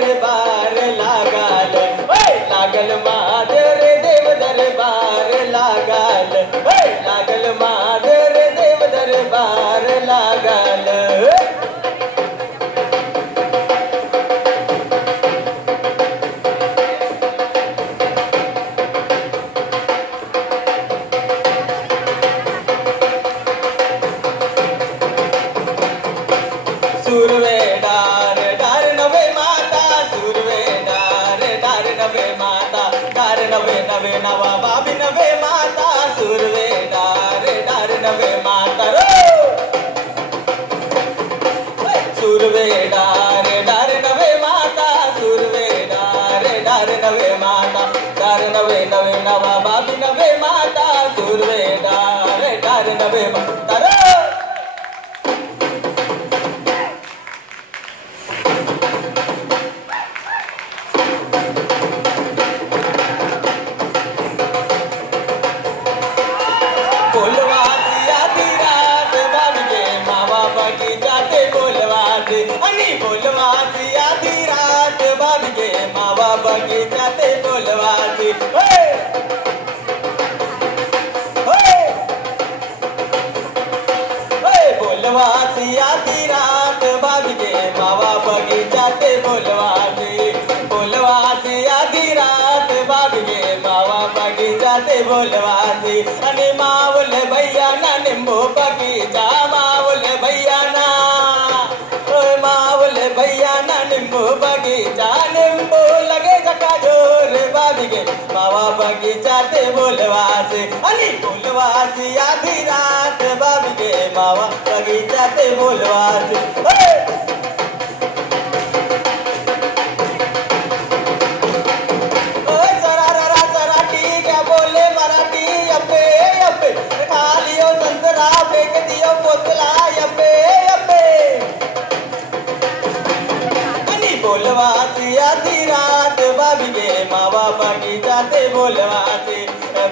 दरबार लागल, लागल महादेव देव दरबार लागल, लागल महादेव देव दरबार लागल। सूरवे डार डार नवे माता, सूरवे डार डार नवे माता, डार नवे नवे नवा बाबी नवे माता, सूरवे डार डार नवे माता रो। सूरवे डार डार नवे माता, सूरवे डार डार नवे माता, डार नवे नवे नवा बाबी नवे माता, सूरवे डार डार नवे माता रो। बोलवासी आधी रात बाबगे मावा बगी जाते बोलवासी, आणि बोलवासी आधी रात बाबगे मावा बगी जाते बोलवासी। बोलवासी आधी रात बाबगे मावा बगी जाते बोलवासी, बोलवासी आधी रात बाबगे मावा बगी जाते बोलवासी। आणि मावल भैया ना निंबू बगीचा, मावल भैया ना, मावल भैया ना निंबू बगीचा, निंबू लगे जका जोर बाबगे मावा बगीचा ते बोलवासी, आणि बोलवासी आधी रात बाबगे मावा बगीचा ते बोलवासी। बोलवासी आधी रात बाबगे मावा बगीचा ते बोलवासी,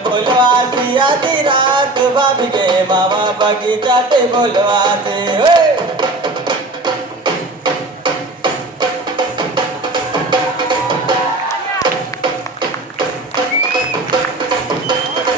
बोलवासी आधी रात बाबगे मावा बगीचा ते बोलवासी।